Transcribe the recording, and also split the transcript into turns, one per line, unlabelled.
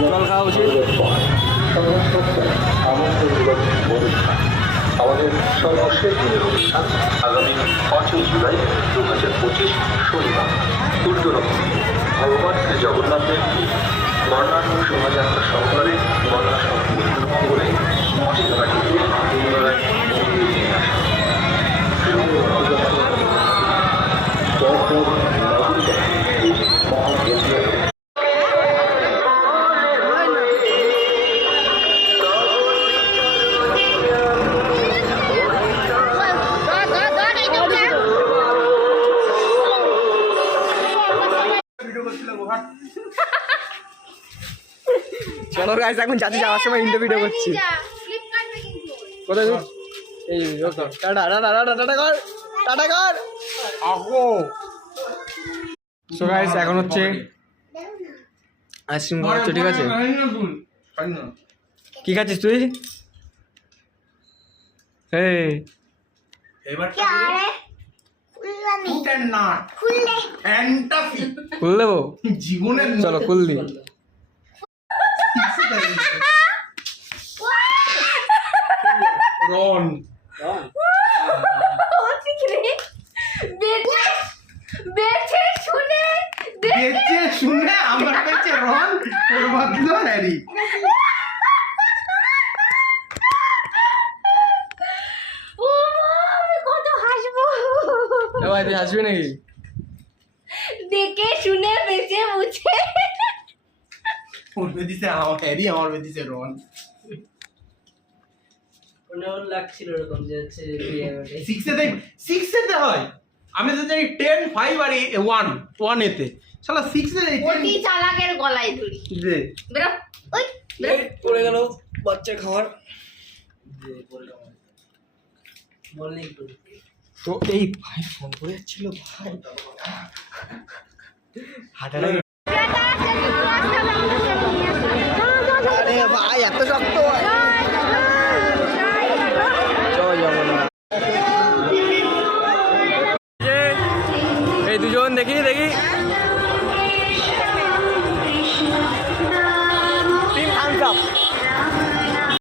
জল খাওয়া উচিত।
আমাদের সর্বশেষ দিনের অনুষ্ঠান আগামী পাঁচই জুলাই দু হাজার পঁচিশ শনিবার। দুর্গরক্ষী ভগবান শ্রী জগন্নাথের বর্ণাঢ্য শোভাযাত্রা সহকারে বর্ণা সম্পূর্ণ
চলো গাইস এখন যাচ্ছি যাওয়ার সময় ইন্টারভিউ করছি। কোথায় এই ওকে টাটা টাটা টাটা টাটা কর টাটা কর। আহো সো গাইস এখন হচ্ছে আইসক্রিম খাওয়াচ্ছে ঠিক আছে। কি খাচ্ছিস তুই? এই।
এবার
ফুটের নাট ফ্যান্টাসি
খুল দেবো?
জীবনের
চলো খুল দি।
রন।
বেঁচে শুনে
আমার বেঁচে রন ওর বদলো হ্যারি।
ও মা, আমি কত হাসবো
ভাই তুই হাসবি নাকি?
দেখে শুনে বেঁচে মুছে
ওর বেঁধিছে আমার হ্যারি আমার বেঁধিছে রন
লাগছিল এরকম যে হচ্ছে
সিক্সেতে হয়। আমি তো জানি টেন ফাইভ আর ওয়ান ওয়ান এতে শালা সিক্সে
অতি চালাকের গলায় ধরি?
যে।
বেরো ওই
পড়ে গেল বাচ্চা খাওয়ার।
তো
এই ভাই ফোন করে যাচ্ছিল ভাই হাঁটাটা আরে ভাই এত শক্ত চল এই দুজন দেখি দেখি।